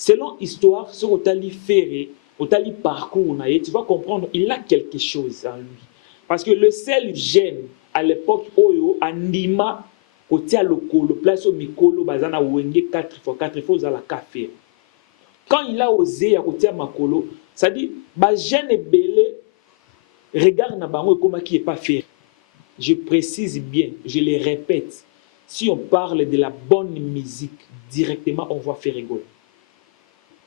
Selon histoire, ce Otali Ferré, Otali parcours, tu vas comprendre, il a quelque chose en lui. Parce que le seul gène à l'époque, Oyo, Andima, Kotia Lokolo, place au Mikolo, Bazana Wenge 4x4, il faut la café. Quand il a osé à Kotia Makolo, ça dit, bah gène est belé, regarde na bango comment qui est pas fait. Je précise bien, je le répète, si on parle de la bonne musique, directement on va faire rigoler.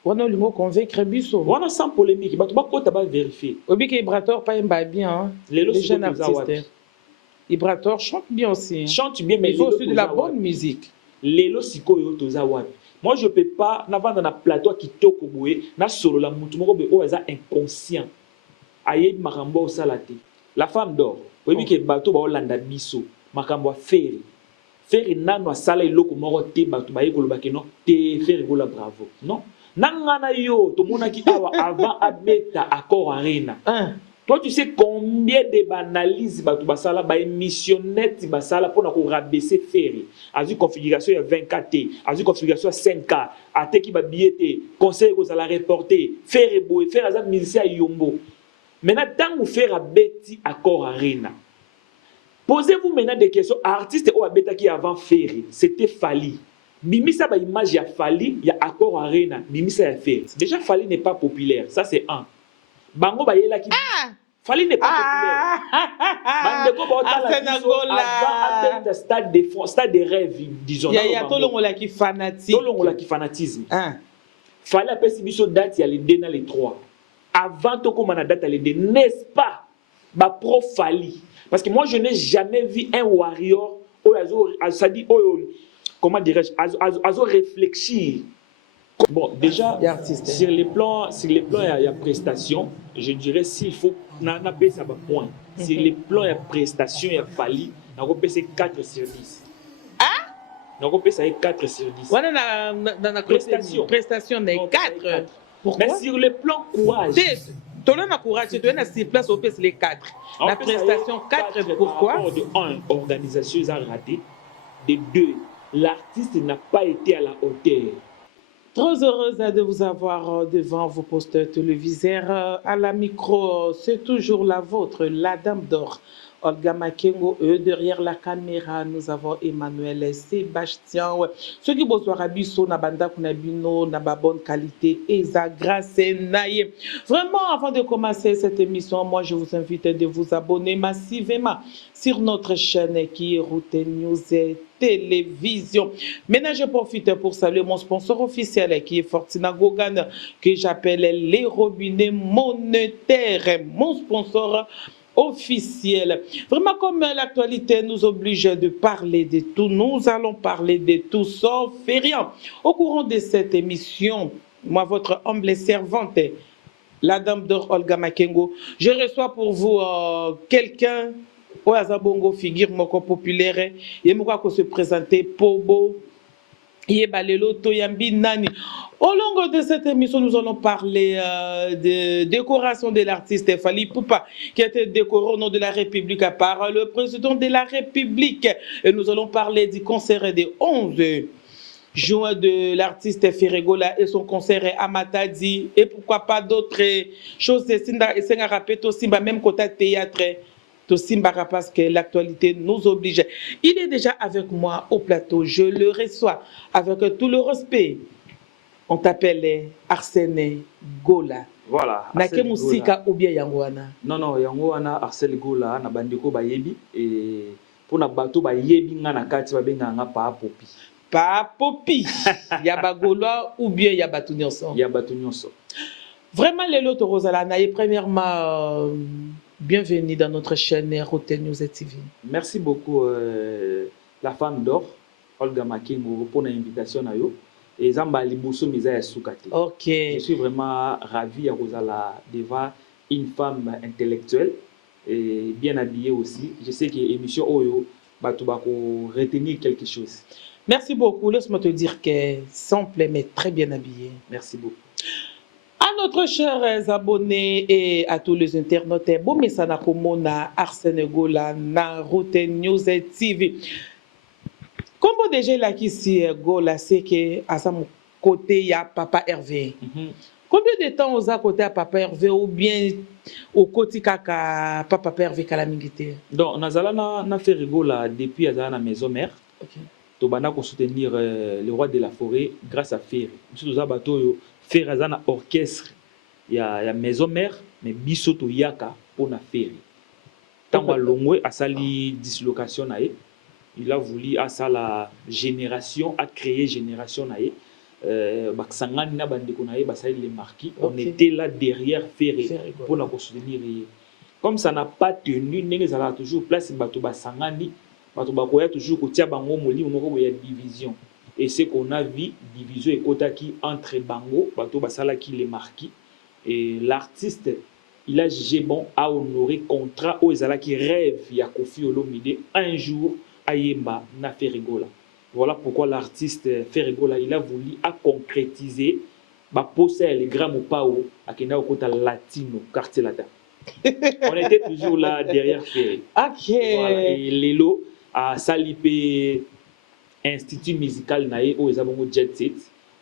On a le mot convaincre biso. On a sans polémique, bah tu vas vérifier. Obi que Ibrator pas bien, hein? Les jeunes artistes. Ibrator chante bien aussi. Chante bien, mais il faut aussi de la bonne musique. Lelo siko yo toza wapi. Moi je peux pas n'avoir dans un plateau qui toko boé, na solo la mutu moko be o eza inconscient. Aye makambo salate. La femme d'or. Oui que bateau ba olanda biso, makambo faire. Faire nano asala iloko moko te bato ba yekolo bakeno te faire gola bravo. Non. Nangana yo to monaki awa avant abeta accord arena. Toi tu sais combien de banalises bato basala ba émissionnette basala pour na ko rabaisser faire. Azu configuration ya 24T, azu configuration ya 5K, ateki ba billet conseil ko sala reporter, faire boy, faire azam musicien yombo. Maintenant tant vous faire abeti accord arena. Posez-vous maintenant des questions. Artiste ou abeta qui avant faire, c'était Fali. Bimisa ba image ya Fali, ya accord arena, Bimisa ya faire. Déjà Fali n'est pas populaire, ça c'est un. Bango ba yela ki Fali n'est pas populaire. Bandeko ba otala avant stade de rêve disons. Il y a tolongola ki fanatique. Tolongola ki fanatisme. Fali a pesi biso date ya le 2 na le 3. Avant toko mana date ya le 2, n'est-ce pas? Ba pro Fali. Parce que moi je n'ai jamais vu un warrior ça dit comment dirais-je, à réfléchir. Bon, déjà, sur les plans, il y a prestation. Je dirais s'il faut, ça va point. Sur les plans, il y a prestation, il y a Fali. On va passer 4 sur 10. On va passer 4 sur 10. Voilà, dans la prestation, n'est 4. Pourquoi? Mais sur le plan courage. Tu as courage, tu as sur place, on passe les 4. La prestation 4, pourquoi? De 1, l'organisation a raté. De 2, l'artiste n'a pas été à la hauteur. Très heureuse de vous avoir devant vos postes téléviseurs. À la micro, c'est toujours la vôtre, la Dame d'Or, Olga Makengo. Derrière la caméra, nous avons Emmanuel Sébastien. Ceux qui bossent à Bisso, Nabanda Kunabino, Naba bonne qualité, Eza grâce naïe. Vraiment, avant de commencer cette émission, moi je vous invite de vous abonner massivement sur notre chaîne qui est Route News et Télévision. Maintenant, je profite pour saluer mon sponsor officiel qui est Fortina Gogan, que j'appelle les robinets monétaires. Mon sponsor officiel. Vraiment, comme l'actualité nous oblige de parler de tout, nous allons parler de tout sauf rien. Au courant de cette émission, moi, votre humble servante, la Dame d'Or Olga Makengo, je reçois pour vous quelqu'un au Azabongo figure moko populaire et moko ko se présenter Pobo Yebalelo Toyambi Nani. Au long de cette émission, nous allons parler de décoration de l'artiste Fali Poupa, qui a été décoré au nom de la République par le président de la République. Et nous allons parler du concert des 11 juin de l'artiste Ferregola et son concert à Matadi. Et pourquoi pas d'autres choses. C'est un rappel aussi, même côté théâtre. Tosimbara parce que l'actualité nous oblige. Il est déjà avec moi au plateau. Je le reçois avec tout le respect. On t'appelle Arsène Gola. Voilà. Nake musika ou bien Yangoana? Non, Yangoana, Arsène Gola, na bandiko bayebi. Et pour na bato bayebi, na kati babenga nga pa popi. Pa popi. Yaba Gola ou bien Yaba Tunyonso? Yaba Tunyonso. Vraiment, les lots Rosala, premièrement. Bienvenue dans notre chaîne Route News TV. Merci beaucoup, la femme d'or, Olga Makengo, pour l'invitation. Et Zamba Liboso Misa Soukate. Ok. Je suis vraiment ravi à Rosala devant une femme intellectuelle et bien habillée aussi. Je sais que l'émission Oyo va retenir quelque chose. Merci beaucoup. Laisse-moi te dire que simple mais très bien habillée. Merci beaucoup. À notre chers abonnés et à tous les internautes, bon message na komona Arsène Gola na Route News TV. Comme déjà là ici Gola c'est que Asam côté il y a Papa Hervé. Combien de temps oza côté à Papa Hervé ou bien au côté kaka Papa Hervé Kalamingité? Donc nazala na fait rigola depuis azala na maison mère. Okay. Tobana ko soutenir le roi de la forêt grâce à Ferry. Monsieur za bato yo Ferry azana orchestre ya maison mère mais biso to yaka pour na Ferry. Tango longwe asali dislocation na ye. Il a voulu à ça la génération, à créer génération na ye. Baksangani na bandeko na ye basali les marquis. On était là derrière Ferry pour la soutenir. Comme ça n'a pas tenu, nenge zala toujours place bato basangani. Bato bakoya toujours kotia bango moli moko ya division. Et c'est qu'on a vu division et kotaki entre bango bato basala qui les marquis. Et l'artiste il a jugé bon à honorer contrat aux ezala qui rêve ya Koffi Olomide un jour à Yemba na Ferrigola. Voilà pourquoi l'artiste Ferrigola il a voulu à concrétiser ba poser les grands pao à kena okota latino quartier latin. On était toujours là derrière Ferry. OK. Voilà. Et Lelo a salipé institut musical nae au ezabongo jet set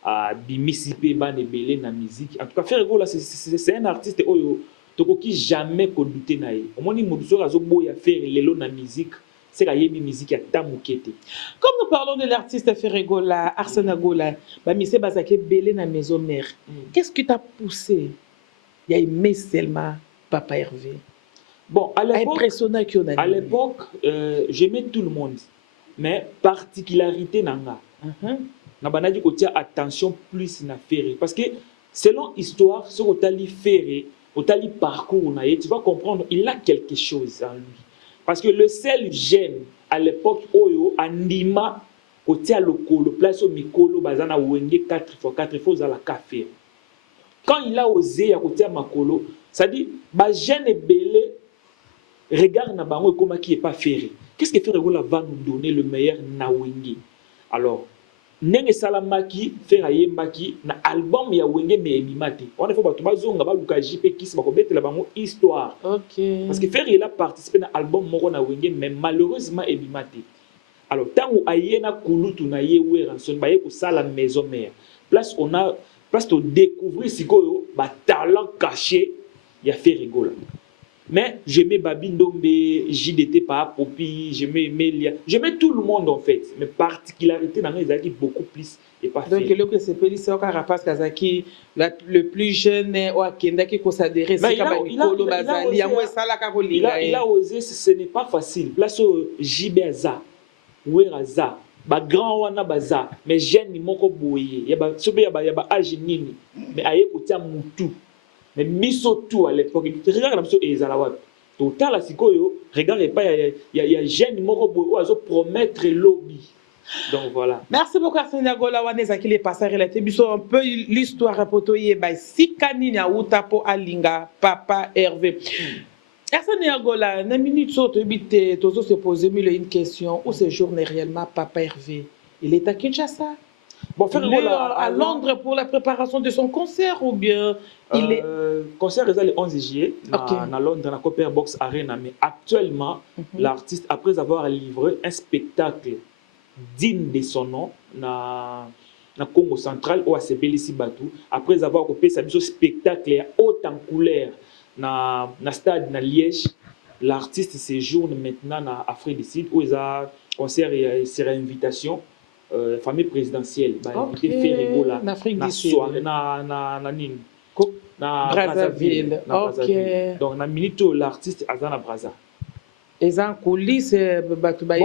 a bimisipe ban ebele na musique. En tout cas Ferrigola c'est un artiste oyo tokoki jamais kodouter nae. Omoni moduso razo boya faire Lelo na musique. C'est la musique qui a tamukete. Comme nous parlons de l'artiste Ferrigola, Arsène Gola, Bamise Bazake Belé na maison mère. Qu'est-ce qui t'a poussé? Il y a aimé seulement Papa Hervé. Bon, à l'époque, j'aimais tout le monde. Mais particularité nanga. Nabana dit qu'on tient attention plus na Ferry. Parce que selon l'histoire, ce qu'on t'a li Ferry, on t'a li parcours, tu vas comprendre, il a quelque chose en lui. Parce que le seul gène à l'époque oyo anima otia lokolo place au mikolo bazana wenge 4x4 faut za la café. Quand il a osé ya otia makolo, ça dit ba gène belé regarde na bango comme qui est pas Ferry. Qu'est-ce que Ferrigola va nous donner le meilleur na wenge? Alors Nenge Salamaki Ferayembaki na album ya wenge me ebimate. On a fait bato bazonga ba luka JP kisi ba kobetela bango histoire. OK. Parce que Ferry il a participé na album moko na wenge mais malheureusement ebimate. Alors tango ayena kulutu na ye weranson ba ye ko sala maison mère. Place on a place to découvrir sikoyo ba talent caché ya Ferrigola. Mais j'aimais Babindombe, JDT par Popi, j'aimais Melia, j'aimais tout le monde en fait. Mais particularité dans les acquis beaucoup plus et pas donc le que c'est Pélis au Carapace Kazaki le plus jeune au Akenda qui considéré c'est Kabakolo Bazali ya moi ça la Carolina. Il a osé, ce n'est pas facile. Place au JBaza, Weraza, ba grand wana baza, mais jeune ni moko boye, ya ba sobe ya ba âge nini, mais aye kotia mutu. Mais miso tout à l'époque, regarde la miso ezalawa. Total la sikoyo, regarde pas il y a jeune moko boy ozo promettre lobby. Donc voilà. Merci beaucoup Arsène Gola waneza qui est passé relater biso un peu l'histoire rapotoye by Sikani na utapo alinga Papa Hervé. Arsène Gola na minute saute bité tozo se poser une question où séjourne réellement Papa Hervé. Il est à Kinshasa. Bon, à Londres pour la préparation de son concert ou bien il est... concert est le 11 juillet à Londres, dans la Copper Box Arena. Mais actuellement, l'artiste, après avoir livré un spectacle digne de son nom dans Congo central ou à Sebelisi Batou, après avoir coupé sa mise au spectacle haut en couleur dans le stade de Liège, l'artiste séjourne maintenant en Afrique du Sud où il a un concert sur invitation. Famille présidentielle, invité Ferrigola na soirée na Brazzaville. Donc na minute l'artiste aza na Brazza. Eza coulisses batu ba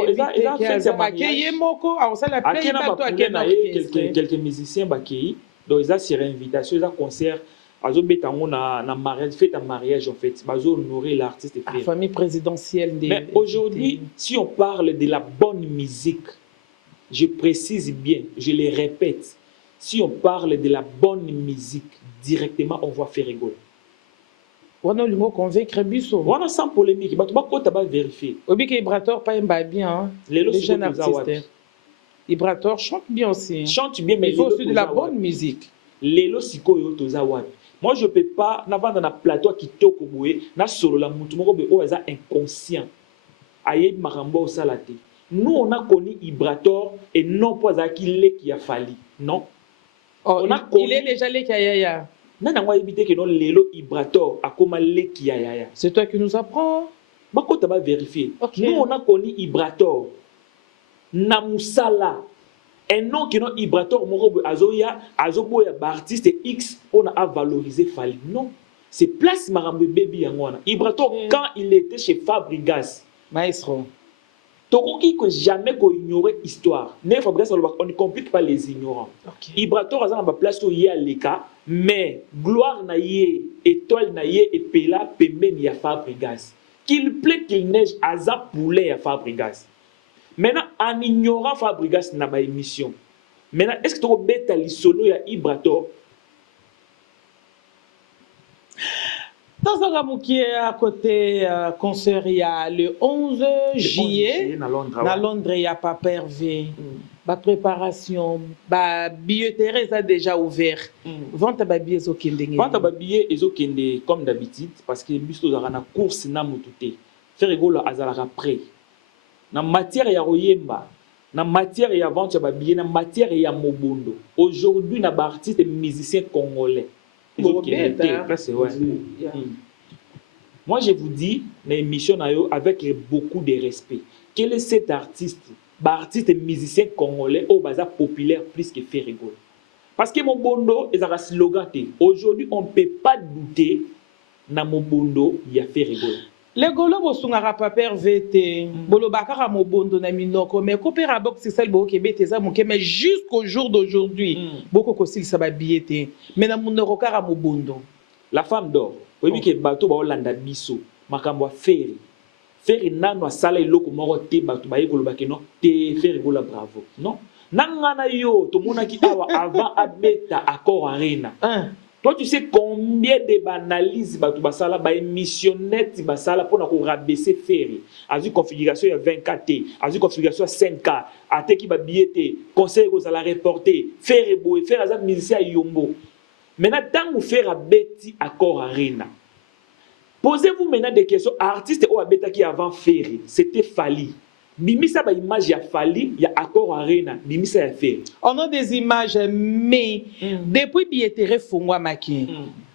quelques musiciens bakei donc ils a sur invitation ils a concert azo betango na mariage fête à mariage en fait bazo honorer l'artiste Ferry. Famille présidentielle. Mais aujourd'hui si on parle de la bonne musique, je précise bien, je le répète, si on parle de la bonne musique, directement on voit Ferrigola. On a le mot convaincre biso. On a sans polémique, bah tu vas vérifier. Obi que Ibrator pas bien, les jeunes artistes. Ibrator chante bien aussi. Chante bien, mais il faut aussi de la bonne musique. Lelo sikoyo tozawa. Moi je peux pas n'avoir dans la plateau qui toko boué, na solo la mutu moko be o eza inconscient. Aye marambo salate. Nous, on a connu Ibrator et non pas Akile qui a fallu. Non. Oh, On a il est déjà les Kayaya. Nana ngwa éviter que non lelo Ibrator a comme les Kiayaya. C'est toi qui nous apprends. Bako taba vérifier. Okay. Nous on a connu Ibrator. Namusala. Un nom qui non Ibrator morobo azoya azoboya ba artiste X on a valorisé Fali. Non. C'est place Marambe Baby Yangwana. Ibrator quand il était chez Fabrigas. Maestro. Tokoki que jamais qu'on ignorait histoire. On ne complique pas les ignorants. Okay. Ibrator a une place où il y a les cas, mais gloire na yé, étoile na yé, et pela pembe ya Fabrigas. Qu'il plaît qu'il neige, aza poulet à Fabrigas. Maintenant, en ignorant Fabrigas na ba émission. Maintenant, est-ce que tu as bête à l'isolo ya Ibrator? Dans un gamme qui est à côté concert, il y a le 11 juillet. Dans Londres, il n'y a pas pervé. La préparation, la billetterie a déjà ouvert. Vente à billets au Kende. Vente à billets au Kende comme d'habitude, parce que bisto dans la course na mutute. Faire rigolo à Zalara après. Na matière ya royemba, na matière ya vente à billets, na matière ya mobondo. Aujourd'hui, na artiste musicien congolais. Moi, je vous dis, l'émission avec beaucoup de respect. Quel est cet artiste? Artiste musicien congolais au bazar populaire plus que fait rigoler. Parce que Mobondo est un slogan. Aujourd'hui, on ne peut pas douter na Mobondo, il y a fait rigoler. Les Golo bosungara paper VT, bolo bakara Mobondo na minoko, mais kopera box c'est celle boke bete za moke, mais jusqu'au jour d'aujourd'hui, boko kosil ça va billet, mais na munoko kara Mobondo. La femme d'or, oui que bateau ba Hollanda biso, makambo ferry. Ferry nano sala iloko moko te bateau ba yekolo bakeno te ferry gola bravo. Non? Nangana yo to monaki awa avant abeta accord arena. Toi, tu sais combien de banalises basala ba émissionnette basala pour na ko rabaisser ferry. Azu configuration ya 24T, azu configuration 5K, ate ki ba billet conseil ko sala reporter, ferry boy, faire azam musicien yombo. Maintenant, tant vous faire abeti accord arena. Posez-vous maintenant des questions. Artiste ou abeta qui avant ferry, c'était Fali. Bimisa ba image ya Fali, ya accord arena, bimisa ya ferry. On a des images, mais depuis billetterie fongwa maki.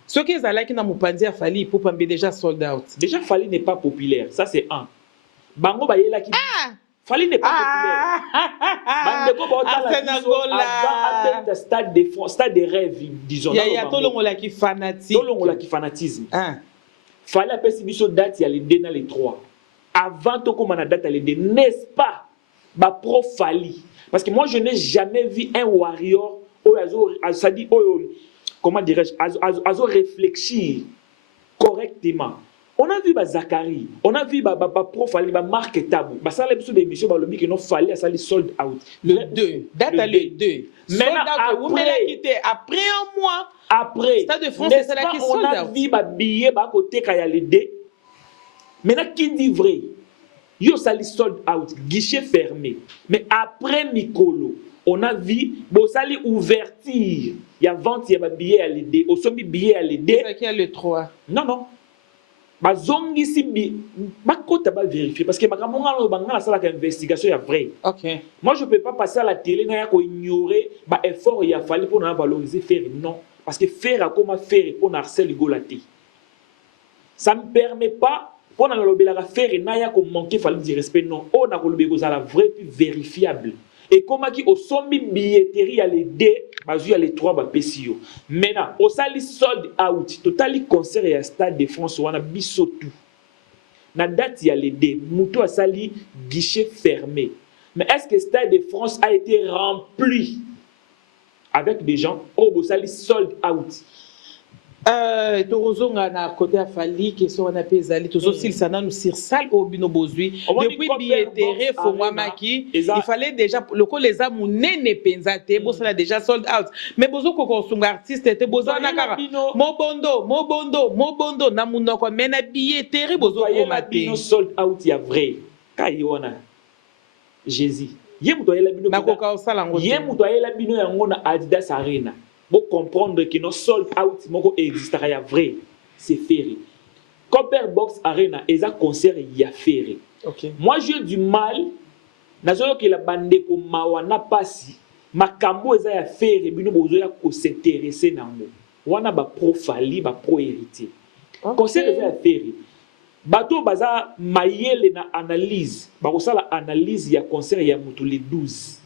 Ce qui est là qui n'a pas à Fali pour pas déjà sold out. Déjà Fali n'est pas populaire, ça c'est un. Bango ba yela qui Fali n'est pas populaire. Bandeko ba otala avant stade de France, stade de rêve disons. Il y a tolongola qui fanatique. Tolongola qui fanatisme. Fali a pesi biso date ya les 2 na les 3. Avant to comme na date les 2, n'est-ce pas? Ba pro Fali. Parce que moi je n'ai jamais vu un warrior ça dit comment dirais-je azo réfléchir correctement. On a vu Zachary, on a vu pro Fali, Marc Tabou. Ça les besoin d'émission ba lobi que non Fali a sali sold out. Le 2, date le 2. Maintenant après un mois après Stade de France c'est celle qui sold out. On a vu ba billet ba côté kaya le 2. Maintenant qui dit vrai? Yo sali sold out, guichet fermé. Mais après Mikolo, on a vu Bosali ouverture. Il y a vente, il y a billet à l'aider. Au sommet billet à l'aider. C'est qui a le 3? Non. Bazongi si ma côte pas vérifier parce que ma caméra bangala ça la investigation est vrai. OK. Moi je peux pas passer à la télé na ko ignorer ba effort il a fallu pour na valoriser faire non parce que faire comment faire pour harceler golati. Ça me permet pas pour na lobela faire na ya ko manquer fallu du respect non. On a ko lobeko ça la vrai puis vérifiable. Et comment qui au sommet billetterie à les 2 bazu à les 3 ba pesio. Maintenant au sali sold out totally concert et stade de France wana biso tout. Na date ya les 2 muto a sali guichet fermé. Mais est-ce que stade de France a été rempli avec des gens au sali sold out? Torozonga na côté à Fali qui sont na pezali tozo sil sana nous sir sal au bino bozui depuis billetterie fongwa maki il fallait déjà le ko les amunene penzate bo ça déjà sold out mais bozo ko sunga artiste te bozo na kara mobondo na munoko mena billetterie bozo ko maté sold out ya vrai kayona Jésus yemuto yela bino na ko ka osala ngo yemuto yela bino yango na Adidas Arena. Pour comprendre que nos sold out moko existera ya vrai c'est ferry. Copper Box Arena et ça concert ya ferry. OK. Moi j'ai du mal nazoyo que la bande ko mawana pasi makambo eza ya faire bino bozoya ko s'intéresser nango wana ba pro Fally ba pro héritier concert eza ya faire bato baza mayele na analyse bakosala analyse ya concert ya mutu le 12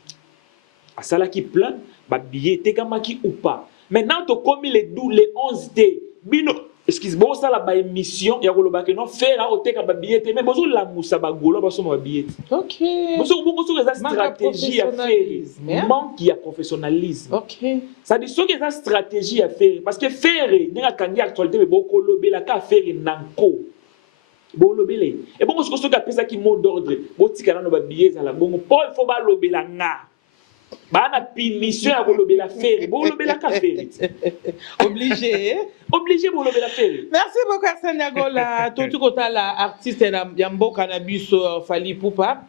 asalaki plein ba billet tekamaki ou pas maintenant to komi le 12 le 11 te bino excuse-moi ça la ba émission ya koloba ke non faire a oteka ba billet te mais bozo la musa ba golo ba soma ba billet OK bozo bozo eza stratégie ya faire manque ya professionnalisme OK ça dit soki eza stratégie ya faire parce que faire ndinga kangi actualité be bokolobela ka faire nanko bolobele et bon soki apesa ki mot d'ordre botikana no ba billet za la bongo po il faut ba lobela nga bana punition ya kolobela faire bolobela ka faire obligé obligé bolobela faire. Merci beaucoup Arsène Niagola tout kota la artiste ya mboka na biso Fally Ipupa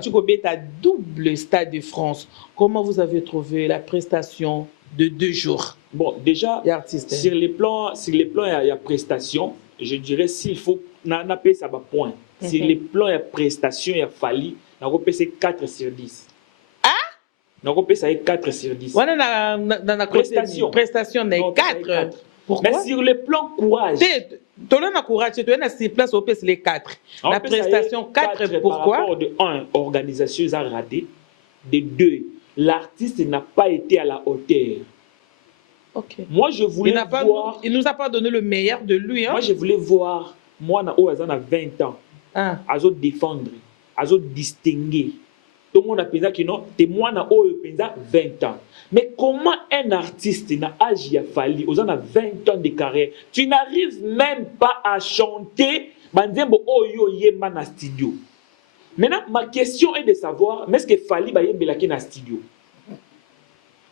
tu kobeta double Stade de France. Comment vous avez trouvé la prestation de 2 jours? Bon déjà sur les plans il y a prestation je dirais s'il faut na payer ça ba point sur les plans il y a prestation il y a Fally na ko passer 4 sur 10. Donc on peut ça 4 sur 10. On a dans la prestation na 4. Pourquoi? Mais sur le plan courage. Tu as courage, tu as sur place on peut les 4. La prestation 4 pourquoi? Par rapport de 1 organisation a raté, de 2 l'artiste n'a pas été à la hauteur. OK. Moi je voulais voir il nous a pas donné le meilleur de lui hein. Moi je voulais voir moi na Oazana 20 ans. Azo défendre, azo distinguer. Tout le monde a pensé que non, témoin na oyo penza 20 ans. Mais comment un artiste na âge ya Fally, aux 20 ans de carrière, tu n'arrives même pas à chanter banzembo oyo yemba na studio. Maintenant ma question est de savoir, mais est-ce que Fally ba yembela ki na studio?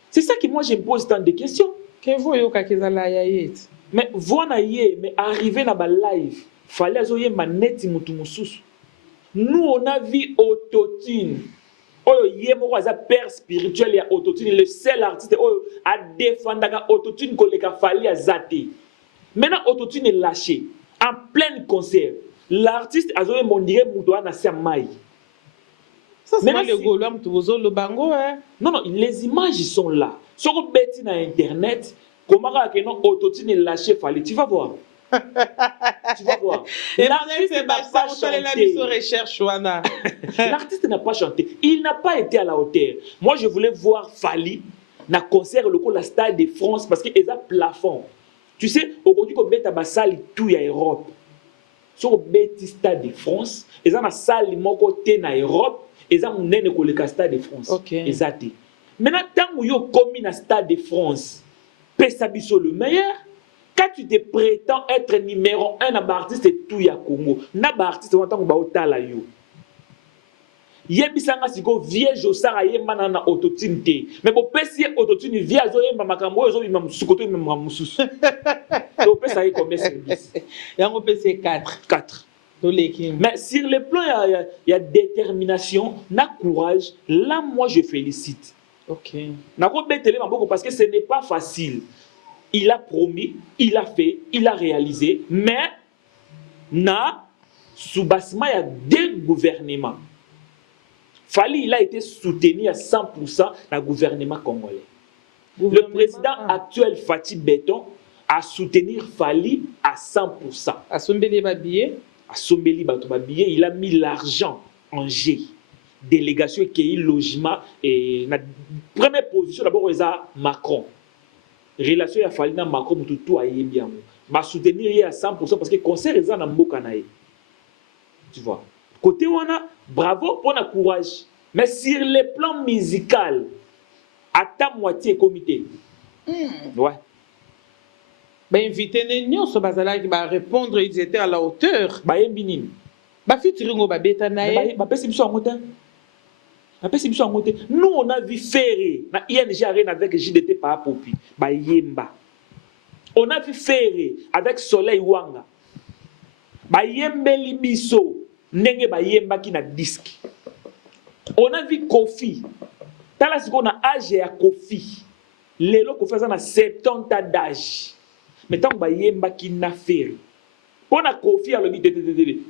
C'est ça que moi je me pose tant de questions. Que vous yoka kezala ya yet. Mais voilà yé, mais arriver na ba live, Fally azo yemba neti mutu mususu. Nous on a vu autotune. Oyo yemoko aza père spirituel ya autotune le seul artiste oyo a défendaka autotune koleka Fally azate. Maintenant autotune est lâché en plein concert. L'artiste azoye mondire muto na samai. Ça c'est le golo mtuzo le bango hein. Non les images sont là. Sur beti na internet comment que non autotune est lâché Fally tu vas voir. Tu vas voir. L'artiste n'a pas chanté. L'artiste n'a pas chanté. Il n'a pas été à la hauteur. Moi, je voulais voir Fally na concert local la Stade de France parce qu'il y a un plafond. Tu sais, aujourd'hui, on met à salle tout y a Europe. Sur le Stade de France, il y a une salle qui côté en Europe, il y a un Stade de France. Exact. Maintenant, tant que vous commis na Stade de France, Pessabiso le meilleur. Quand tu te prétends être numéro 1 na artiste tout ya Congo, na artiste wantan ko ba otala yo. Yebisanga siko vierge osara yemba na autotune te. Mais bo pesi autotune vierge yemba makambo zo bima musukoto bima mususu. To pesa yi combien service? Yango pesi 4. 4. Mais sur le plan il y a détermination, na courage, là moi je félicite. OK. Na ko betele maboko parce que ce n'est pas facile. Il a promis, il a fait, il a réalisé, mais na sous-bassement, il y a 2 gouvernements. Fally, il a été soutenu à 100% dans le gouvernement congolais. Le président actuel, Fatih Beton, a soutenu Fally à 100%. À Sombeli Babié? À Sombeli Babié, il a mis l'argent en jeu. Délégation qui est logement. Et la première position, d'abord, c'est Macron. Relation ya Fally na Macron mututu ayembi yango ma soutenir à 100% parce que concert eza na mboka na ye. Tu vois côté wana bravo pour la courage mais sur le plan musical à ta moitié comité ouais ba invité ne nyonso bazala ki ba répondre ils étaient à la hauteur ba yembi nini ba fitiringo ba beta na ye ba pesi biso ngote. Nous, on a vu Ferré, na ING Arena avec JDT par Popi, ba Yemba. On a vu Ferré avec Soleil Wanga. Ba Yembe Libiso, nenge ba Yemba qui na disque. On a vu Kofi. Tala siko na âge ya Kofi. Lelo Kofi a 70 ans d'âge. Mais tant ba Yemba qui na Ferré. Pour na Kofi alobi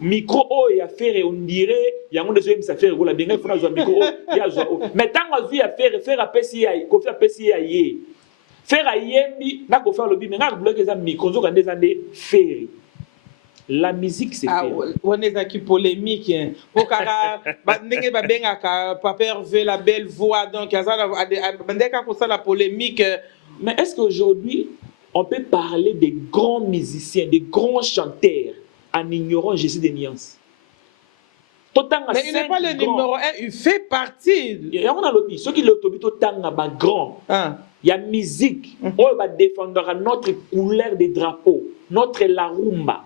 micro o ya faire on dirait ya ngonde zo misa faire gola benga fona zo micro ya zo mais tango zo ya faire apesi ya Kofi apesi ya ye faire ayembi na Kofi alobi menga bloquer za micro zo kande za nde faire. La musique c'est faire. On est qui polémique hein. Pour kara ndenge ba benga ka papa veut la belle voix donc ça bandeka pour ça la polémique. Mais est-ce qu'aujourd'hui on peut parler des grands musiciens, des grands chanteurs en ignorant Jésus des nuances? Mais il n'est pas le numéro 1, il fait partie. Il y a un lobby, ceux qui l'autobito tanga ba grand. Il y a musique, on va défendre notre couleur des drapeaux, notre la rumba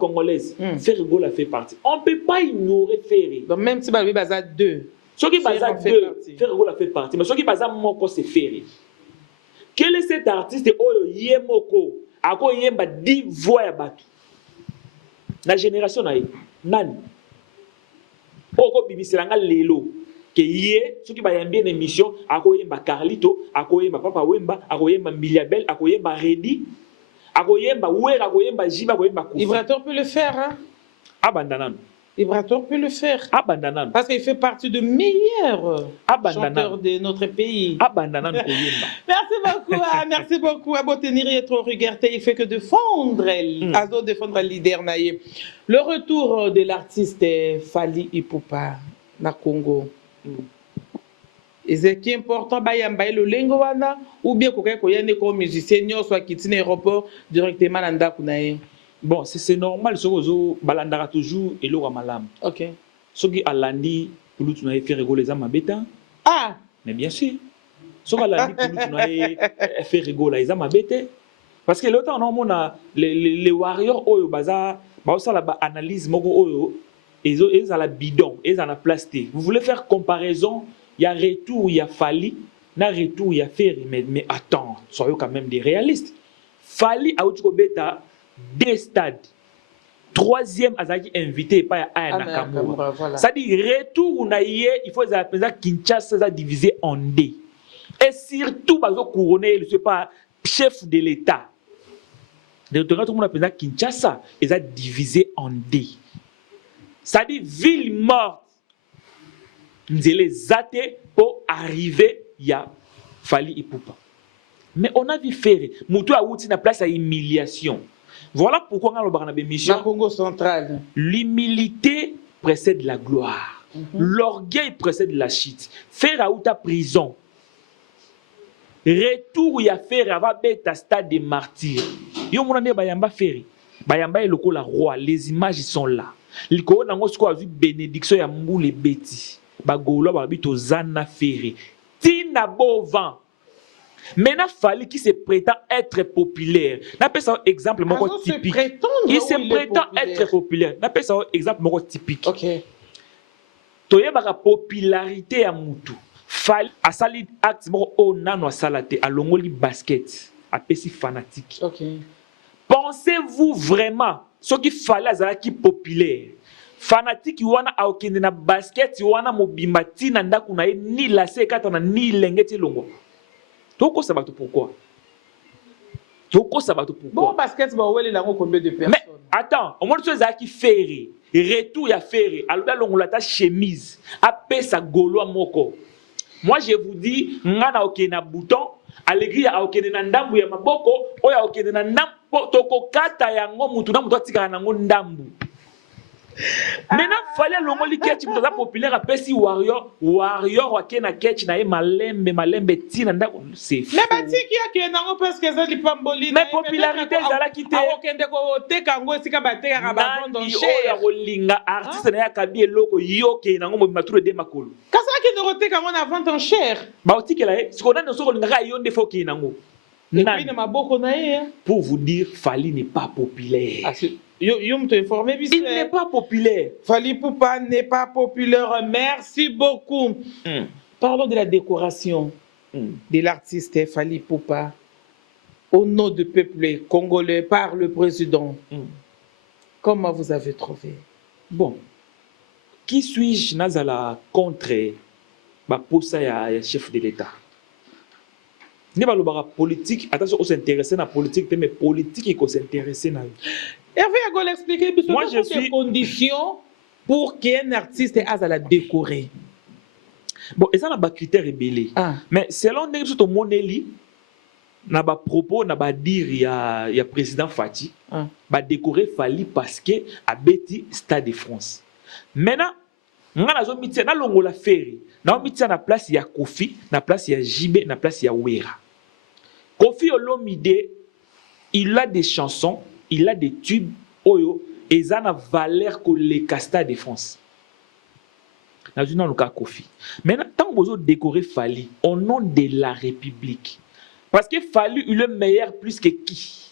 congolaise. Ferrigo la fait partie. On ne peut pas ignorer Ferry. Donc même si Balbi Baza 2. Ceux qui Baza 2, Ferrigo la fait partie. Mais ceux qui Baza Moko, c'est Ferry. Quel est cet artiste Oyo Yemoko? Ako Yemba 10 voix à battre. La génération naïe. Nani? Oko Bibiselanga Lelo. Que yé, ceux qui bayambien une émission, Ako Yemba Carlito, Ako Yemba Papa Wemba, Ako Yemba Miliabel, Ako Yemba Redi. Ibrator peut le faire, hein? Abandonnan. Ibrator peut le faire. Abandonnan. Parce qu'il fait partie de meilleurs chanteurs de notre pays. Abandonnan. Merci beaucoup. À tenir et trop regardé, il fait que défendre, Azo défendre le leader naïe. Le retour de l'artiste Fally Ipupa na Congo. Et ce qui est important, c'est le lingouana ou bien qu'on y ait comme musicien, soit quitter l'aéroport directement dans le bon, c'est normal, ce que balandara toujours et l'eau malam. Ok. Ce qui a lundi, pour nous, tu as fait rigoler les âmes bêta. Ah! Mais bien sûr. Ce qui a lundi, pour nous, tu as fait rigoler les âmes bêta. Parce que l'autre, on a les warriors, au bazar, ça la analyse, ils ont la bidon, ils ont la plastique. Vous voulez faire comparaison? Il y a retour, il y a Fally, na retour, il y a Ferry. Mais attends, soyons quand même des réalistes. Fally a Beta, 2 stades. 3e, Azaki invité par Aya Nakamura. Voilà. Ça dit, retour, il faut que Kinshasa soit divisé en 2. Et surtout, Bazo couronné, je ne sais pas, chef de l'État. De tout le monde a Kinshasa, il est divisé en 2. Ça dit, ville morte. Nzele zate pour arriver ya Fally Ipupa. Mais on a vu faire Moutou a outi na place à humiliation. Voilà pourquoi on a une mission. Congo central. L'humilité précède la gloire. L'orgueil précède la chute. Faire à outa prison. Retour ya faire va beta stade des martyrs. Yo monane bayamba faire. Bayamba est le la roi. Les images sont là. Liko nango sko a vu bénédiction ya mboule beti. Bagolo babito zana ferré. Tina Bovan. Maintenant, Fally qui se prétend être populaire. N'appelle ça exemple typique. Il se prétend être populaire. N'appelle ça exemple typique. Ok. Toye baka popularité à Moutou. Fally a sali acte o nano salate a longoli basket a pesi fanatique. Ok. Pensez-vous vraiment ce qui Fally azala qui populaire? Fanatique wana aokende na basket wana mobimba tina ndaku na ni la sekata na ni lengeti longo. Toko sabato pourquoi? Toko sabato pourquoi? Bon basket ba wele lango combien de personnes? Mais attends, au moins tu as qui ferré, retour ya ferré, aloba longo la ta chemise, apé sa golo moko. Moi je vous dis, ngana okende na bouton, allegri ya okende na ndambu ya maboko, oya okende na ndambu toko kata yango mutu na mutu atika na ngo ndambu. Maintenant, fallait l'ongoli ketch pour populaire à Pessi Warrior wa kena ketch na malembe tina nda c'est mais bati qui a que nango parce que ça li pamboli mais popularité zala kité okende ko te kango sika bateka ka ba vendre cher ya kolinga artiste na ya kabi eloko yoke nango mo maturo de makolo kasa ki no te kango na vente en cher ba otikela e siko na so kolinga yo nde foki nango pour vous dire Fally n'est pas populaire. Il n'est pas populaire. Fally Ipupa n'est pas populaire. Merci beaucoup. Parlons de la décoration de l'artiste Fally Ipupa au nom du peuple congolais par le président. Comment vous avez trouvé? Bon, qui suis-je nazala contre Baposa ya chef de l'État? ne balobaka politique attention on s'intéresser na politique mais politique il faut s'intéresser na Hervé a go l'expliquer moi je suis conditions pour qu'un artiste ait à la décorer. Bon et ça n'a pas critères ébélés mais selon ndenge biso to moneli na ba propos na ba dire ya président Fati ba décorer Fali parce que abeti Stade de France maintenant nga nazo mitia na longola ferry na mitia na place ya Kofi na place ya Jibé na place ya Wera. Kofi Olomide il a des chansons il a des tubes oyo eza na valeur que les Stade de France na dans le cas Kofi maintenant tant besoin décorer Fali au nom de la République parce que Fali il est meilleur plus que qui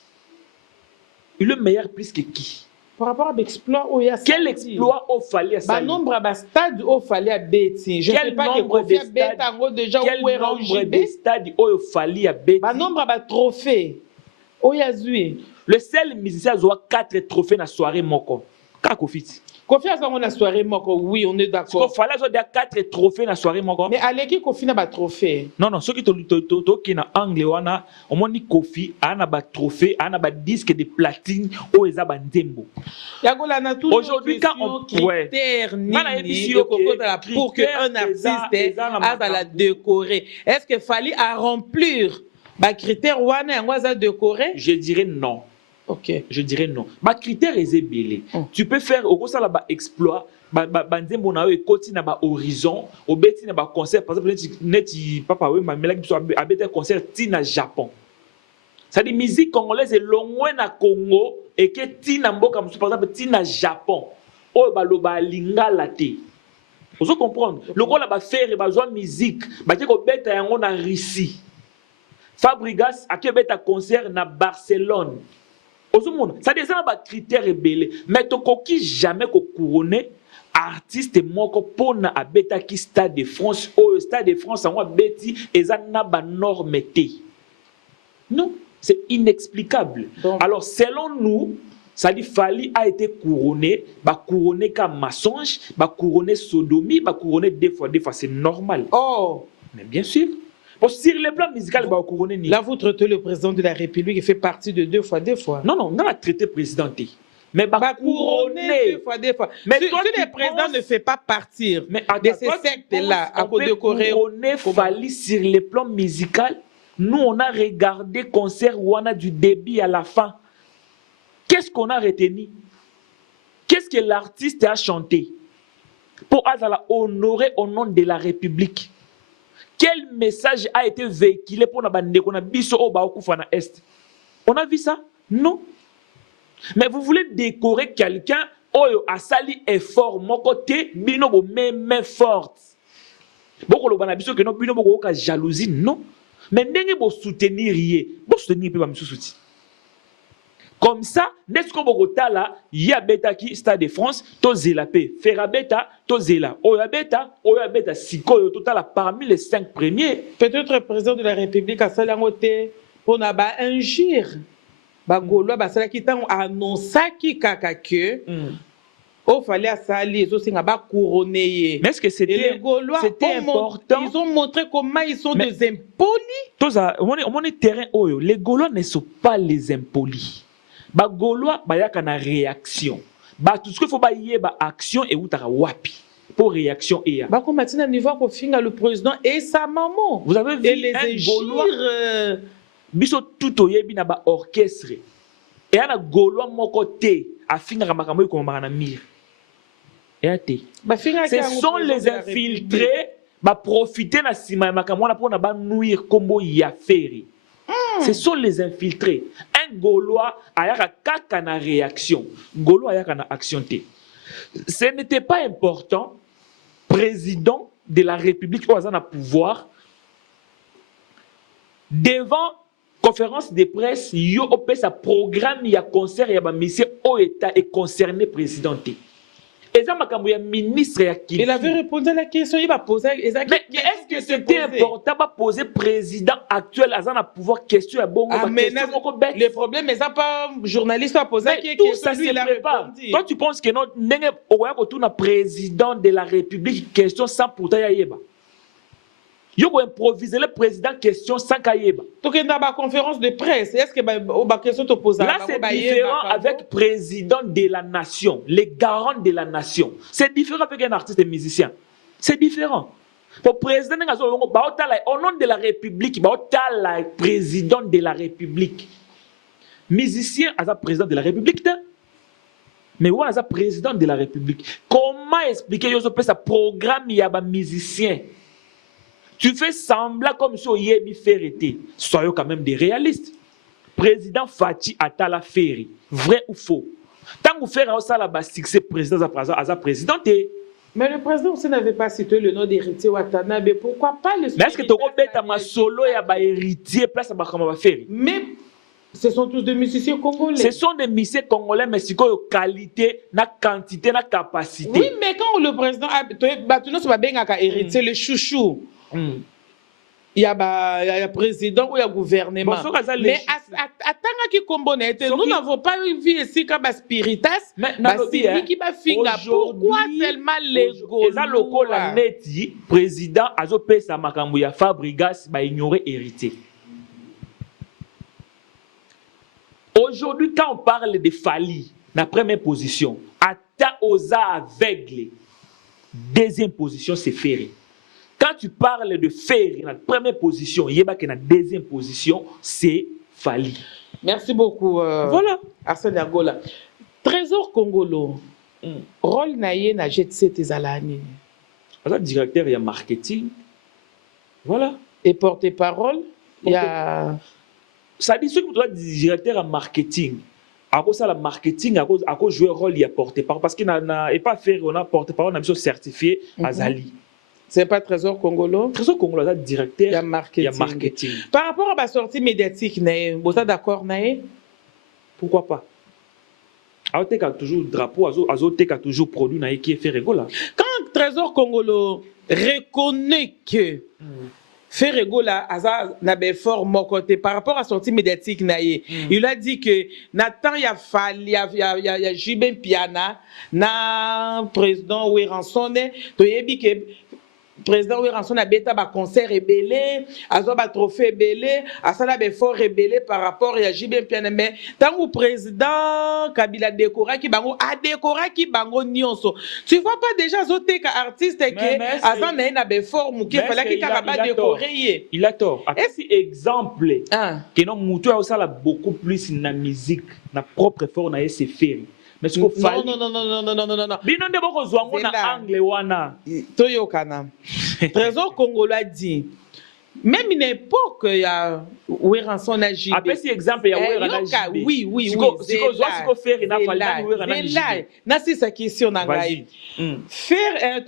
il est meilleur plus que qui par rapport à l'exploit où il y a quel exploit au Fali à ça nombre de stades au Fali à Betty je ne sais pas que Kofi a Betty déjà quel nombre de stades au Fali à Betty nombre de trophées où il y a le seul musicien a 4 trophées dans la soirée moko ka Kofi Kofi a dans la soirée moko oui on est d'accord Kofi Fali a 4 trophées dans la soirée moko mais Aleki Kofi n'a pas trophée non ceux qui to qui na anglais wana au moins Kofi ana ba trophée ana ba disque de platine o eza ba ndembo aujourd'hui quand on critère pour que un artiste a la décorer est-ce que Fali à remplir ba critère wana yango za décorer je dirais non. Ok. Je dirais non. Ma critère est ébélé. Tu peux faire au ça là bas exploit, nzembo na yo koti na ba horizon, au beti na ba concert par exemple neti papa we ma melaki so abeta concert ti na Japon. Ça dit musique congolaise est loin na Congo et que ti na mboka par exemple ti na Japon. O ba loba lingala te. Vous comprendre? Le gros là ba faire ba zo musique, ba te ko beta yango na Russie. Fabregas a beta concert na Barcelone. Ça des un critère ébélé mais tu ne jamais couronner artiste moko pona abeta ki Stade de France au Stade de France en beti eza na ba norme té. Non, c'est inexplicable. Donc, alors selon nous ça dit Fali a été couronné, couronné comme mensonge, couronné sodomie, couronné deux fois c'est normal. Oh, mais bien sûr. Sur le plan musical, là, vous traitez le président de la République qui fait partie de deux fois. Non, on a traité présidenté. Mais couronné deux fois. Mais si le président ne fait pas partir de ces sectes-là, à cause de couronné Fali sur le plan musical, nous, on a regardé concert où on a du début à la fin. Qu'est-ce qu'on a retenu? Qu'est-ce que l'artiste a chanté? Pour honorer au nom de la République. Quel message a été véhiculé pour qu'on a biso au Baokufa na Est? On a vu ça? Non. Mais vous voulez décorer quelqu'un oyo a sali effort mon côté bino bo même forte. Boko lo bana biso que non bino boko ka jalousie non. Mais ndenge bo soutenir yé, bo soutenir pe ba miso souti. Comme ça, n'est-ce qu'on bokotala ya beta ki Stade de France to zela pe fera beta to zela oya beta sikoyo total parmi les 5 premiers. Peut-être le président de la République a salangoté pour na ba injure ba golo ba sala ki tan annonçaki kaka que au fallait à sali so singa ba couronner. Mais est-ce que c'était important? Ils ont montré comment ils sont des impolis. Toza on est terrain oyo les Gaulois ne sont pas les impolis. Ba Gaulois ba yaka na réaction. Ba tout ce qu'il faut ba yé ba action et outara wapi pour réaction et ya. Ba comme maintenant niveau ko finga le président et sa maman. Vous avez vu et les Gaulois biso tout oyebi na ba orchestre. Et ana Gaulois moko te a finga makambo ko na mir. Et ate. Ba finga ce sont les infiltrés ba profiter na sima makambo na pona ba nuire kombo ya ferry. Ce sont les infiltrés. Un Gaulois a kaka na réaction. Gaulois a na action. Ce n'était pas important. Président de la République au hasard pouvoir devant conférence de presse yo opé sa programme ya concert ya ba monsieur au état est concerné présidenté. Et ça makambo ya ministre ya Kivu. Il avait répondu à la question, il va poser mais est-ce que c'était important de poser président actuel à pouvoir question à bon le problème est ça pas journaliste a posé qui tout ça lui il a répondu. Toi tu penses que non ndenge oya ko tuna président de la République question sans pourtant ya yeba. Yo ko improviser le président question sans kayeba. Donc dans la conférence de presse, est-ce que ba question te pose là c'est différent avec président de la nation, les garants de la nation. C'est différent avec un artiste et musicien. C'est différent. Pour président au nom de la République, le président de la République. Musicien as président de la République. Mais où est président de la République? Comment expliquer ce programme il y a un musicien? Tu fais semblant comme si on y avait fait. Soyons quand même des réalistes. Président Fati Atala Ferry, vrai ou faux? Tant que vous faites ça là-bas, c'est président à sa présidente. Mais le président aussi n'avait pas cité le nom d'héritier Watanabe. Pourquoi pas le? Mais est-ce que tu as ma solo et un héritier place à ma Ferry? Mais ce sont tous des musiciens congolais. Ce sont des musiciens congolais, mais c'est quoi qualité, na quantité, na capacité. Oui, mais quand le président a héritier, le chouchou. Il y a président ou il y a gouvernement. Bon, mais attends qui combine, nous n'avons pas vu ici comme spiritas, qui va finir. Pourquoi seulement les Gaulois? La neti président azope sa makambu ya Fabrigas ba ignorer héritier. Aujourd'hui, quand on parle de Fali, la première position, Ata Oza aveugle, deuxième position, c'est Ferry. Quand tu parles de Ferry, la première position, la deuxième position, c'est Fali. Merci beaucoup. Voilà. Arsène Agola. Trésor Congolo, rôle naïe na jet set ezalani. Le directeur, il y a marketing. Voilà. Et porte-parole, il y a... Ça dit ce que tu dois dire directeur en marketing. À cause de la marketing, à cause jouer rôle, il y a porte-parole. Parce qu'il n'a pas fait, on a porte-parole, on a besoin certifié à Zali. C'est pas Trésor Congolo? Trésor Congolo, c'est directeur. Il y a marketing. Par rapport à la sortie médiatique, vous êtes d'accord? Pourquoi pas? Azotek a toujours drapeau, Azotek a toujours produit qui est fait rigola. Quand Trésor Congolo reconnaît que Ferregola n'a pas fort mon côté par rapport à la sortie médiatique il a dit que Nathan y a Jibin Piana na président Ouéranson to yebi que président Ouéranson a bêta ba concert rebelle azo ba trophée rebelle asala be fort rebelle par rapport à Jibin Piana mais tant que président Kabila décora ki bango a décora ki bango nyonso tu vois pas déjà zoté ka artiste que azan na be fort muki fallait ki ka ba décorer il a tort est-ce exemple que non mutu a osala beaucoup plus na musique na propre fort na c'est Ferry. Mais ce qu'il faut non. Bino de boko zwango na angle wana. Toyo kana. Trésor Congolo a dit. Même une époque, il y a Ouéranson a JB. Après, si exemple, il y a Ouéranson a JB. Oui. Si vous faire, il n'a pas Ouéranson a JB. C'est sa question. Faire,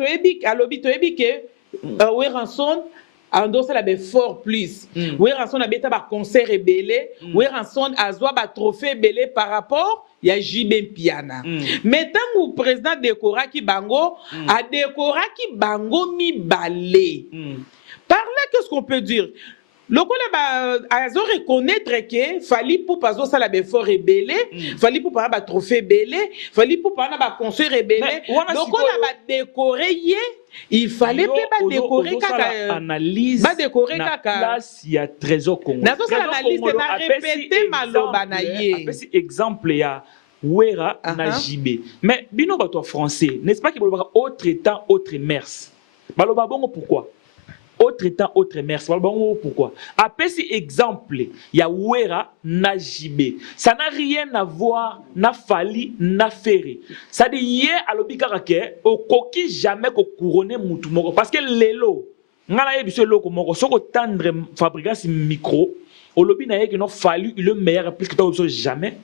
alobi, que Ouéranson a endossé la fort plus. Ouéranson a bêta ba concert rebelle. Ouéranson a zoa ba trophée rebelle par rapport il y a Jibin Piana. Mais tant que le président décora qui bango, a décora qui bango mi balé. Par là, qu'est-ce qu'on peut dire? Le collègue a reconnaître que fallait pour pas ça la fort rebelle, fallait pour pas trophée rebelle, fallait pour pas ba concert rebelle. Le collègue a décoré il fallait pas décorer kaka analyse ba décorer kaka place il y a Trésor Congolo. Na so analyse na répéter maloba na ye. Après si exemple il y a Ouéra na JB. Mais bino ba toi français, n'est-ce pas que baloba autre temps autre mers. Baloba bongo pourquoi? Autre temps, autre mers. Pourquoi? Après cet exemple, il y a Ouéra na JB. Ça n'a rien à voir, n'a Fali, n'a Ferry. Ça dit, hier, à l'obikaraké, au coquille jamais qu'on couronne moutoumoko. Parce que l'élo, n'a pas eu loko moko, soko tendre fabricant ce micro, au lobby n'a pas fallu le meilleur plus que toi jamais.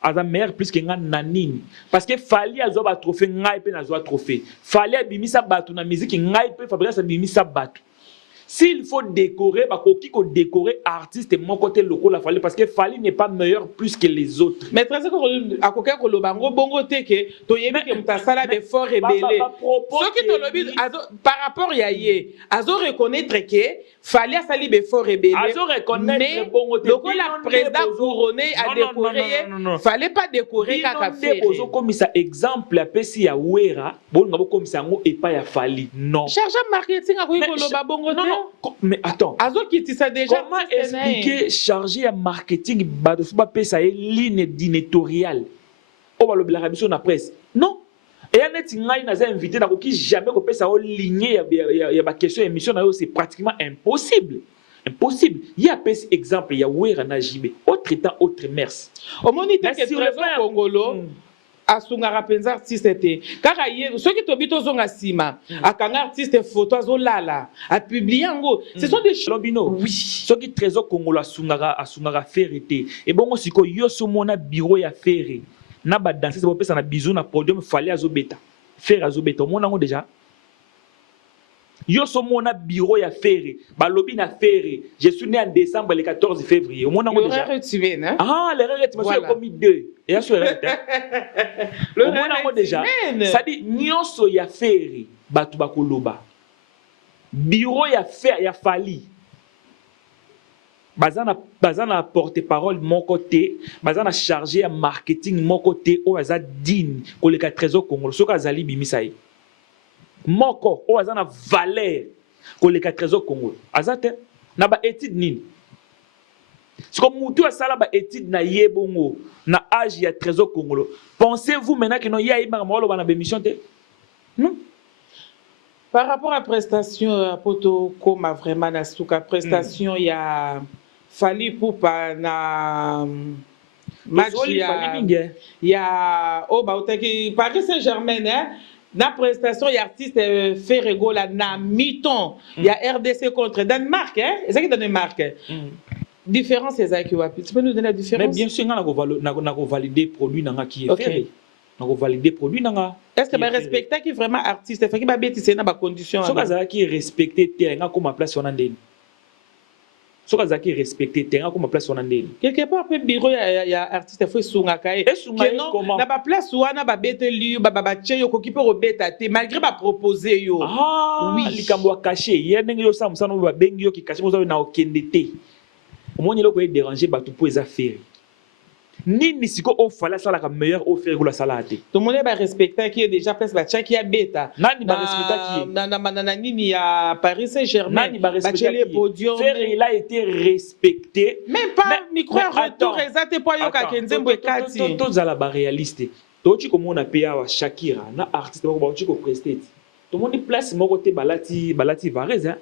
Aza meilleur plus que nanini parce que Fali a zoba trophée ngai pe na zoa trophée. Fali a bimisa batu na musique ngai pe fabricant sa bimisa batu. S'il faut décorer, bah, qui faut décorer artiste et mon côté local la Fali parce que Fali n'est pas meilleur plus que les autres. Mais très à coquin ko lobango bongo te que to yebi que mutasala de fort rebelle. Ce qui to lobi par rapport ya ye, azo reconnaître que Fali a sali be fort rebelle. Azo reconnaître bongo te. Donc la président couronné a décoré, fallait pas décorer kaka fait. Ozo comme ça exemple a pesi ya Ouéra, bon ngabo comme ça ngo et pas ya Fali. Non. Chargé marketing a ko loba bongo te. mais attends. Azo qui ça déjà. Comment expliquer chargé à marketing badofuba pesa e ligne éditoriale? On va le blâmer sur la presse. Non. Et un net ngai na invité na qui jamais ko pesa o ligne ya ba question émission na c'est pratiquement impossible. Impossible. Il y a un exemple, il y a Ouera Najibe. Autre temps, autre mers. Au moniteur que Trésor Congolo, à Sungara Penza artiste était. Car ceux qui t'habitent aux Ongasima, à Kanga artiste photo, à Lala, à publier en gros. Ce sont des choses. Oui. Ceux qui Trésor Congolo à Sungara Ferrité. Et bon, aussi, quand yo somona bureau ya ferré. Na ba danser, c'est pour ça na bisou na podium, fallait à Zobeta. Faire à Zobeta. Mon ango déjà. Yo somona bureau ya ferré, balobi na ferré. Je suis né en décembre le 14 février. Au moins déjà. Retué, hein? Ah, l'erreur est voilà. Commis 2. Et là sur erreur. Au moins déjà. Ça dit nyonso ya ferré, batu bakoloba. Bureau ya fer ya fali. Bazana porte-parole mon côté, bazana chargé à marketing mon côté au azad digne ko le Trésor Congolo. Soka zali bimisaï. Moko o azana valeur ko le Trésor Congolo azate na ba étude nini siko mutu asala ba étude na yebongo na âge ya Trésor Congolo. Pensez-vous maintenant que non ya iba molo bana émission te non par rapport à prestation poto comme vraiment na suka prestation ya fali poupa na match ya o ba otaki Paris Saint-Germain hein. La prestation, il y a artiste Ferrego là, na mi-temps. Il y a RDC contre Danemark, hein? C'est ça qui est Danemark. Différence, c'est ça qui va. Tu peux nous donner la différence? Mais bien sûr, on a validé produit qui est ferré. On a validé produit. Est-ce que respecter qui vraiment artiste, il faut qu'il y ait des conditions. Ce qui est respecté, c'est comme place on a dit. Ce qui est respecté, c'est comme place on a dit. Quelque part, le bureau, il y a artiste, il faut soungakai. Et soungakai comment? Na ba place où on a ba bête lieu, ba tche yo qui peut rebêter malgré ba proposer yo. Ah oui. Likambo caché. Il y a des gens qui sont ba bengi yo qui caché, vous avez na okendete. Au moins il y a déranger ba tout pour les affaires. Nini siko o fala sala ka meilleur o faire la salade. Tout le monde va respecter qui est déjà place ba tcha qui a bêta. Nani ba respecter qui? Na nini ya Paris Saint-Germain. Nani ba respecter les podiums. Faire il a été respecté. Même pas micro retour exact pour yo ka kenzembo ekati. Tous à la ba réaliste. Tochi comme on a payé à Shakira, na artiste ko ba ko prester. Tout le monde place mon côté balati Varese hein.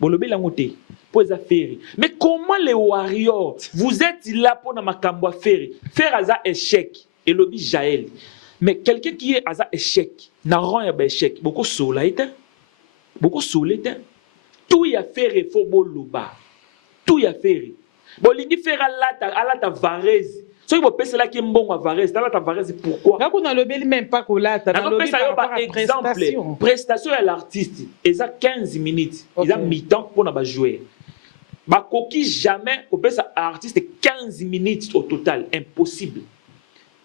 Bolobé la montée pour les affaires. Mais comment les warriors, vous êtes là pour ma cambo faire un échec et lobby Jaël. Mais quelqu'un qui est à échec, n'a rien à échec. Beaucoup solide, tout y a fait il faut boloba. Tout y a fait. Bon, l'idée faire à la Varese. Ce qui vous pèse là qui est bon à Varese, dans la Varese pourquoi? Quand on a le bel même pas qu'on l'a, dans le exemple, prestation à l'artiste, ils ont 15 minutes, ils ont mi-temps pour nous jouer. Bah coquille jamais qu'on pèse à l'artiste 15 minutes au total, impossible.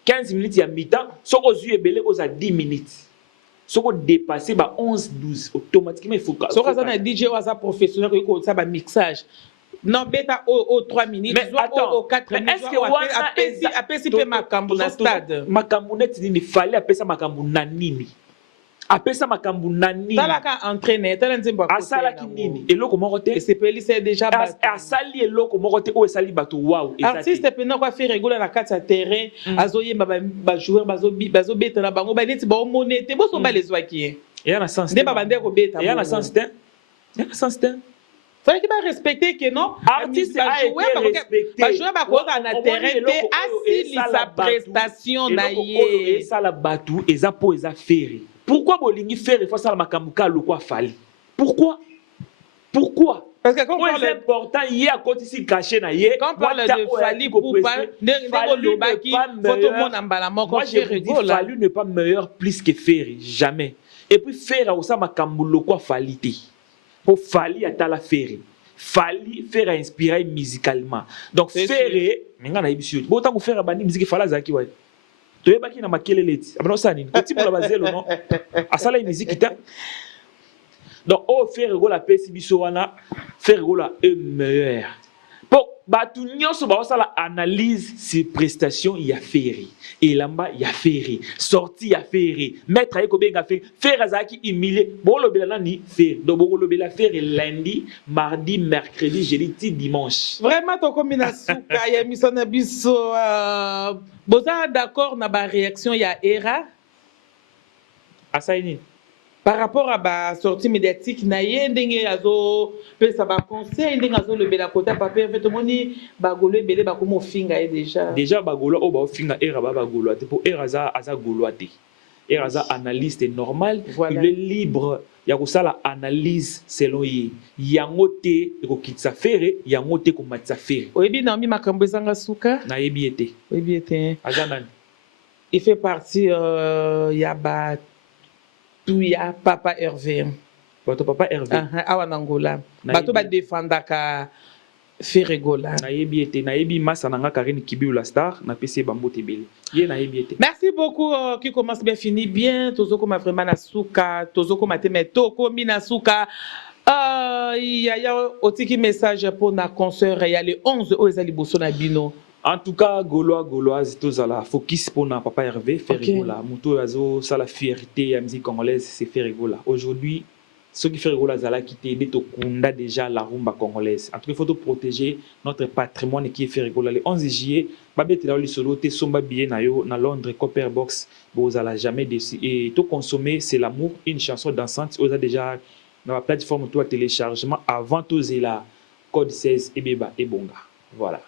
15 minutes il y a mi-temps, ce qu'on yeux belé aux à 10 minutes. Ce qu'on dépasse bah 11-12 automatiquement il faut que. Ce qu'on a DJ ou à professionnel qui ça bah mixage. Non, bêta au 3 minutes, mais attends, au 4 minutes, est-ce que apesi pe makambu na stade makambu neti nini fallait apesa makambu na nini apesa makambu na nini talaka entraîner tala nzembo asala ki nini eloko moko te sepeli c'est déjà battu asali eloko moko te o esali bato wow artiste pe na kwa faire rigoler na kati ya terrain azoyemba ba joueur bazo beta na bango ba neti ba monete bo so ba les waki et na sens de ba bande ko beta et na sens te fallait qu'il va respecter que non artiste a été respecté ba joueur ba ko na terrain te asili sa prestation na ye ça la batu eza po eza faire pourquoi bolingi faire faut ça makambu ka lokwa fali pourquoi parce que quand on parle important il y a côté ici caché na ye quand on parle de Fali Poupa ndeko lobaki faut tout monde en bala moko Fali n'est pas meilleur plus que Ferry jamais et puis Ferry aussi makambu lokwa Fali te pour Fali à la Ferry Fali faire inspirer musicalement donc Ferry menga na yebisi bo tango faire bandi musique Fala zaki wa to yebaki na makeleleti abano sani ko timola bazelo non asala musique ta donc au faire la pesi biso wana faire la est meilleur pour Batu nyonso ba osala analyse ses prestations ya faire. Elamba ya faire. Sortie ya faire. Maître ayeko benga faire. Faire azaki humilié. Bo lobela nani faire. Donc bo lobela faire lundi, mardi, mercredi, jeudi, dimanche. Vraiment ton combinaison ya émission na biso boza d'accord na ba réaction ya era Asaini. par rapport à la sortie médiatique, na ye ndenge azo pesa ba conseil ndenge azo lobela kota papa fait tout moni bagolo belé ba komo finga déjà. Déjà bagolo o ba finga era ba bagolo te pour era za golo te. Era za analyste normal, voilà. Il est libre ya ko sala analyse selon ye. Yango te ko kitsa fere, yango te ko matsa fere. Oyebi na mi makambo ezanga suka? Na yebi ete. Oyebi ete. Azanani. Il fait partie ya ba ya papa Hervé. Bato papa Hervé. Awa Nangola. Bato ba défendaka Ferregola. Na yebi ete, na yebi masa nanga Karine Kibiu la star, na PC Bambo Tebele. Ye na yebi ete. Merci beaucoup qui commence bien fini bien. Tozo koma vraiment na suka, tozo koma te metoko mina suka. Il y a otiki message pour na concert il y a le 11 au ezali boso na bino. En tout cas, Gauloise, tous à la focus pour na papa Hervé, Ferregola. Muto azo, ça la fierté à musique congolaise, c'est Ferregola. Aujourd'hui, ceux qui Ferregola zala quitté, il kunda déjà la rumba congolaise. En tout cas, il faut protéger notre patrimoine qui est Ferregola. Le 11 juillet, babete la solo te somba billet na yo na Londres Copper Box, vous allez jamais déçu. Et tout consommer, c'est l'amour, une chanson dansante. Vous avez déjà dans la plateforme tout à téléchargement avant tout là code 16 et beba et bonga. Voilà.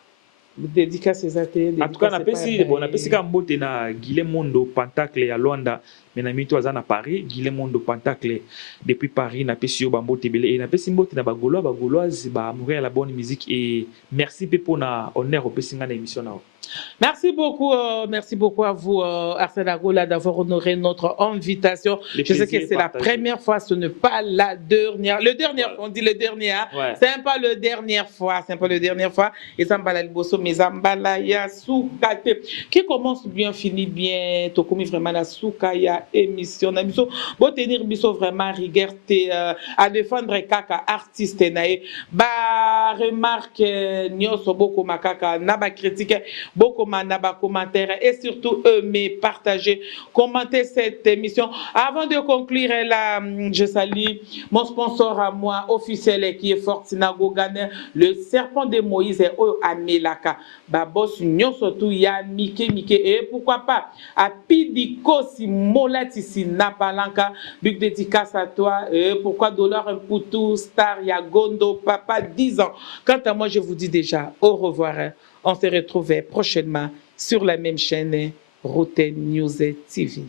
Dédicace en tout cas on appelle ça mbote na Guilhem Mondo Pentacle ya Luanda mais na mito aza na Paris Guilhem Mondo Pentacle depuis Paris na pesi yo bambote belé et na pesi mbote na bagoloise ba amoureux à la bonne musique et merci pe pour na honneur au pesinga na émission na. Merci beaucoup à vous, Arsène Agola, d'avoir honoré notre invitation. Je sais que c'est la première fois, ce n'est pas la dernière. Le dernier, on dit le dernier. Ouais. C'est pas le dernière fois, c'est pas le dernière fois. Et Zambala Liboso, mais Zambala ya Soukate, qui commence bien, finit bien. Tu commis vraiment la Soukaya émission. Bon tenir biso vraiment rigueur à défendre kaka artiste nae. Ba remarque nyoso boko makaka naba critique. Beaucoup de commentaires et surtout aimer, partager, commenter cette émission. Avant de conclure, là, je salue mon sponsor à moi, officiel, qui est Fortina Gogane, le serpent de Moïse et Amelaka. Babos, nyon surtout, ya Mike, et pourquoi pas, à Pidiko, si Molati, si Napalanka, big dédicace à toi, pourquoi Dollar un Poutou, Star, ya Gondo, papa, 10 ans. Quant à moi, je vous dis déjà au revoir. On se retrouve prochainement sur la même chaîne Routen News TV.